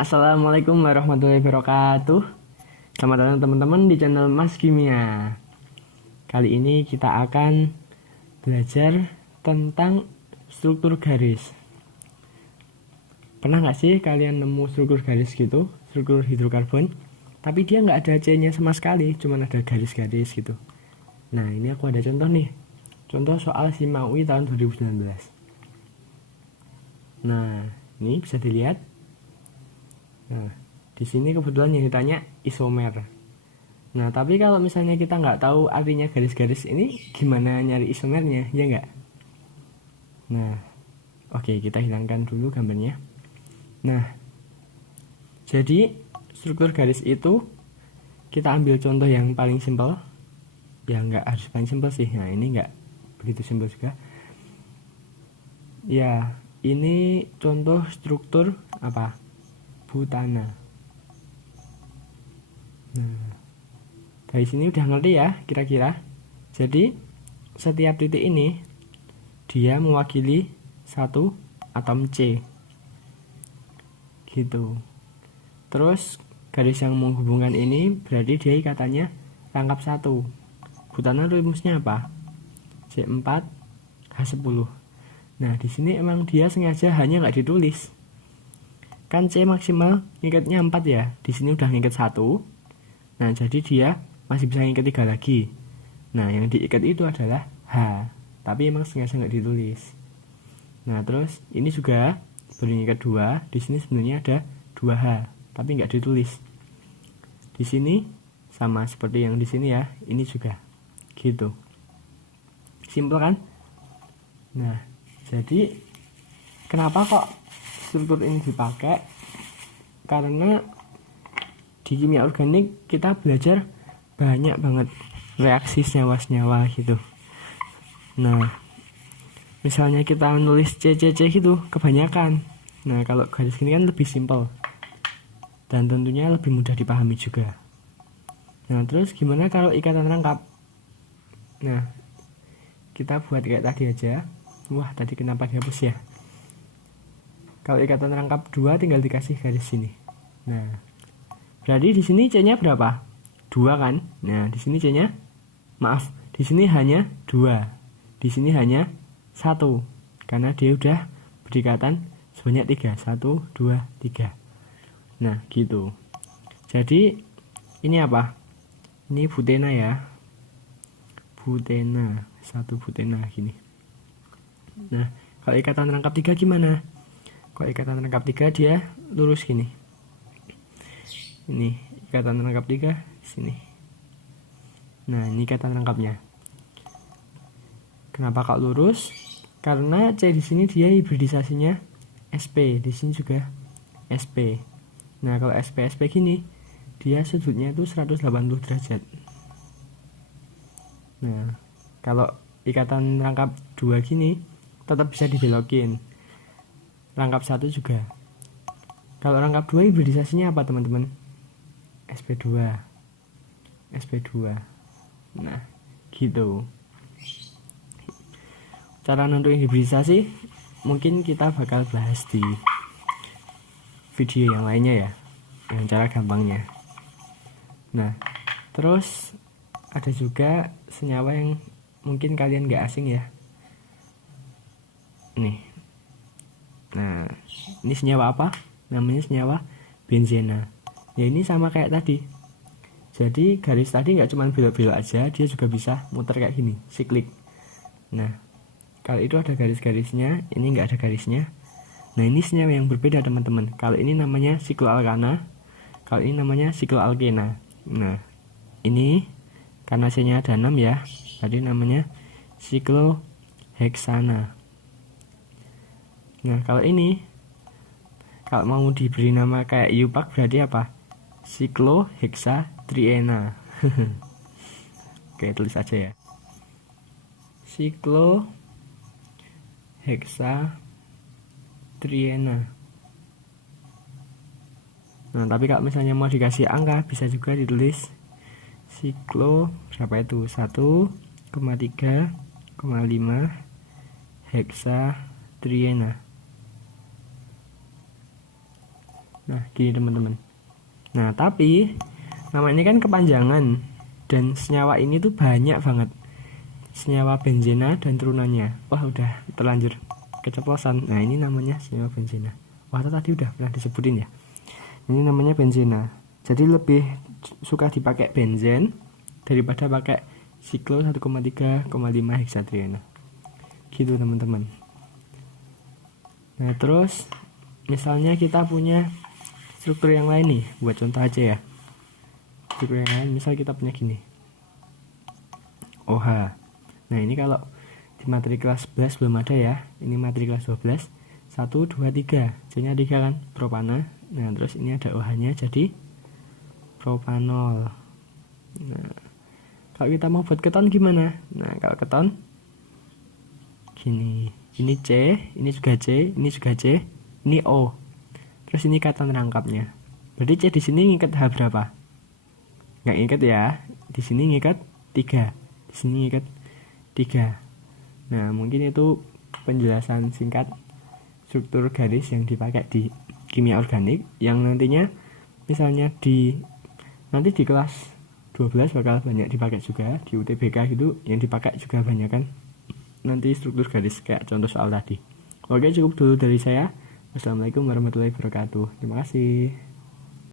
Assalamualaikum warahmatullahi wabarakatuh. Selamat datang teman-teman di channel Mas Kimia. Kali ini kita akan belajar tentang struktur garis. Pernah nggak sih kalian nemu struktur garis gitu, struktur hidrokarbon, tapi dia nggak ada C-nya sama sekali, cuma ada garis-garis gitu. Nah, ini aku ada contoh nih. Contoh soal SIMAUI tahun 2019. Nah, ini bisa dilihat. Nah, di sini kebetulan yang ditanya isomer. Nah, tapi kalau misalnya kita nggak tahu artinya garis-garis ini, gimana nyari isomernya, ya nggak? Nah, oke, kita hilangkan dulu gambarnya. Nah, jadi struktur garis itu kita ambil contoh yang paling simpel. Ya, nggak harus paling simpel sih. Nah, ini nggak begitu simpel juga. Ya, ini contoh struktur apa? Butana. Nah, dari sini udah ngerti ya kira-kira. Jadi setiap titik ini dia mewakili satu atom C gitu. Terus garis yang menghubungkan ini berarti dia ikatannya rangkap satu. Butana rumusnya apa? C4H10. Nah, di sini emang dia sengaja hanya nggak ditulis. Kan C maksimal ngikatnya 4 ya. Di sini udah ngikat 1. Nah, jadi dia masih bisa ngikat 3 lagi. Nah, yang diikat itu adalah H. Tapi emang sengaja nggak ditulis. Nah, terus ini juga baru ngikat 2. Di sini sebenarnya ada 2H, tapi nggak ditulis. Di sini sama seperti yang di sini ya. Ini juga gitu. Simpel kan? Nah, jadi kenapa kok struktur ini dipakai? Karena di kimia organik kita belajar banyak banget reaksi senyawa-senyawa gitu. Nah, misalnya kita nulis CCC gitu kebanyakan. Nah, kalau garis gini kan lebih simpel dan tentunya lebih mudah dipahami juga. Nah, terus gimana kalau ikatan rangkap? Nah, kita buat kayak tadi aja. Wah, tadi kenapa dihapus ya? Kalau ikatan rangkap 2 tinggal dikasih garis sini. Nah, berarti di sini C-nya berapa? 2 kan? Nah, di sini C-nya di sini hanya 2. Di sini hanya 1. Karena dia udah berdekatan sebanyak 3. 1, 2, 3. Nah, gitu. Jadi, ini apa? Ini butena ya. Butena, 1 butena gini. Nah, kalau ikatan rangkap 3 gimana? Kalau ikatan rangkap 3 dia lurus gini. Ini ikatan rangkap 3 sini. Nah, ini ikatan rangkapnya. Kenapa kok lurus? Karena C di sini dia hibridisasinya SP, di sini juga SP. Nah, kalau SP gini, dia sudutnya itu 180 derajat. Nah, kalau ikatan rangkap 2 gini tetap bisa dibelokin. Rangkap 1 juga. Kalau rangkap 2 hibridisasinya apa, teman-teman? SP2. SP2. Nah, gitu. Cara nentuin hibridisasi mungkin kita bakal bahas di video yang lainnya ya, yang cara gampangnya. Nah, terus ada juga senyawa yang mungkin kalian gak asing ya. Nih. Nah, ini senyawa apa? Namanya senyawa benzena. Ya, ini sama kayak tadi. Jadi garis tadi nggak cuma belok-belok aja, dia juga bisa muter kayak gini, siklik. Nah, kalau itu ada garis-garisnya, ini nggak ada garisnya. Nah, ini senyawa yang berbeda teman-teman. Kalau ini namanya sikloalkana, kalau ini namanya sikloalkena. Nah, ini karena C-nya ada 6 ya, tadi namanya sikloheksana. Nah, kalau ini kalau mau diberi nama kayak IUPAC berarti apa? Sikloheksatriena. Oke, tulis aja ya. Sikloheksatriena. Nah, tapi kalau misalnya mau dikasih angka bisa juga ditulis siklo berapa itu? 1,3,5 heksatriena. Nah, gini teman-teman. Nah, tapi nama ini kan kepanjangan, dan senyawa ini tuh banyak banget. Senyawa benzena dan turunannya. Wah, udah terlanjur keceplosan. Nah, ini namanya senyawa benzena. Wah, tadi udah pernah disebutin ya. Ini namanya benzena. Jadi lebih suka dipakai benzen daripada pakai siklo 1,3,5 heksatriana. Gitu teman-teman. Nah, terus misalnya kita punya struktur yang lain nih, buat contoh aja ya. Struktur yang lain, misal kita punya gini, OH. Nah, ini kalau di materi kelas 11 belum ada ya. Ini materi kelas 12. 1, 2, 3. C-nya 3 kan, propana. Nah, terus ini ada OH-nya jadi propanol. Nah, kalau kita mau buat keton gimana? Nah, kalau keton gini. Ini C, ini juga C, ini juga C, ini O. Terus ini kata rangkapnya. Berarti C di sini ngikat H berapa? Nggak ngikat ya. Di sini ngikat 3. Di sini ngikat 3. Nah, mungkin itu penjelasan singkat struktur garis yang dipakai di kimia organik, yang nantinya misalnya nanti di kelas 12 bakal banyak dipakai juga, di UTBK gitu yang dipakai juga banyak kan nanti struktur garis kayak contoh soal tadi. Oke, cukup dulu dari saya. Wassalamualaikum warahmatullahi wabarakatuh. Terima kasih.